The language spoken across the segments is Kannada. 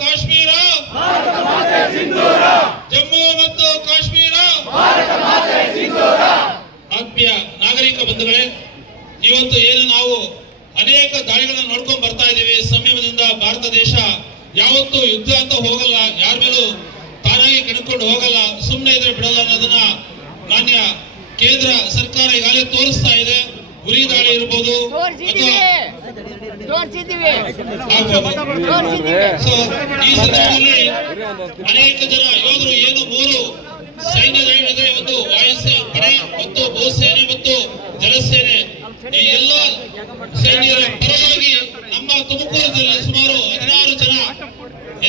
ಕಾಶ್ಮೀರ ಜಮ್ಮು ಮತ್ತು ಕಾಶ್ಮೀರ. ಆತ್ಮೀಯ ನಾಗರಿಕ ಬಂಧುಗಳೇ, ಇವತ್ತು ಏನು ನಾವು ಅನೇಕ ದಾಳಿಗಳನ್ನು ನೋಡ್ಕೊಂಡು ಬರ್ತಾ ಇದ್ದೀವಿ. ಸಂಯಮದಿಂದ ಭಾರತ ದೇಶ ಯಾವತ್ತೂ ಯುದ್ಧ ಅಂತ ಹೋಗಲ್ಲ, ಯಾರ ಮೇಲೂ ತಾನಾಗಿ ಕೆಣಕೊಂಡು ಹೋಗಲ್ಲ, ಸುಮ್ಮನೆ ಇದ್ರೆ ಬಿಡಲ್ಲ ಅನ್ನೋದನ್ನ ಮಾನ್ಯ ಕೇಂದ್ರ ಸರ್ಕಾರ ಈಗಾಗಲೇ ತೋರಿಸ್ತಾ ಇದೆ. ಗುರಿ ದಾಳಿ ಇರ್ಬೋದು ಸೊ ಈ ಸಂದರ್ಭದಲ್ಲಿ ಅನೇಕ ಜನ ಯೋಧರು ಏನು 3 ಸೈನ್ಯ ದಳ, ಒಂದು ವಾಯುಪಡೆ ಮತ್ತು ಭೂಸೇನೆ ಮತ್ತು ಜಲಸೇನೆ, ಈ ಎಲ್ಲ ಸೈನ್ಯರ ಪರವಾಗಿ ನಮ್ಮ ತುಮಕೂರು ಜಿಲ್ಲೆ ಸುಮಾರು 16 ಜನ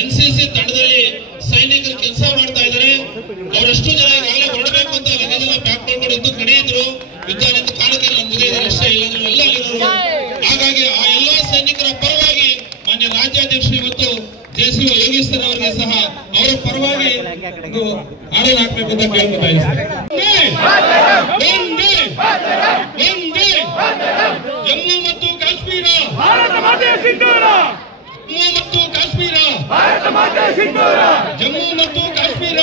ಎನ್ಸಿಸಿ ತಂಡದಲ್ಲಿ ಸೈನಿಕರು ಕೆಲಸ ಮಾಡ್ತಾ ಇದ್ದಾರೆ. ಅವರೆಷ್ಟು ಜನ ಈಗಾಗಲೇ ಹೊರಡಬೇಕು ಅಂತ ಲಗೇಜೆಲ್ಲ ಪ್ಯಾಕ್ ಮಾಡ್ಕೊಂಡು ಇದ್ದು ಕಡಿಯಿದ್ರು. ಯುದ್ಧ ನಿಂತ ಕಾರಣಕ್ಕೆ ನಮ್ಮ ಮುಗಿದಿದ್ದಾರೆ ಅಷ್ಟೇ, ಇಲ್ಲಂದ್ರೆ ಎಲ್ಲ ಅಲ್ಲಿರೋರು. ಹಾಗಾಗಿ ಆ ಎಲ್ಲಾ ಸೈನಿಕರ ಪರವಾಗಿ ಮಾನ್ಯ ರಾಜ್ಯಾಧ್ಯಕ್ಷರು ಇವತ್ತು ಜೆಸಿಒ ಯೋಗೀಶ್ವರ್ ಅವರಿಗೆ ಸಹ ಅವರ ಪರವಾಗಿ ಹಾಡನ್ನು ಹಾಕ್ಬೇಕು ಅಂತ ಕೇಳ್ಕೊತಾ ಇದ್ದಾರೆ. ಜಮ್ಮು ಮತ್ತು ಕಾಶ್ಮೀರ, ಜಮ್ಮು ಮತ್ತು ಕಾಶ್ಮೀರ, ಜಮ್ಮು ಮತ್ತು ಕಾಶ್ಮೀರ.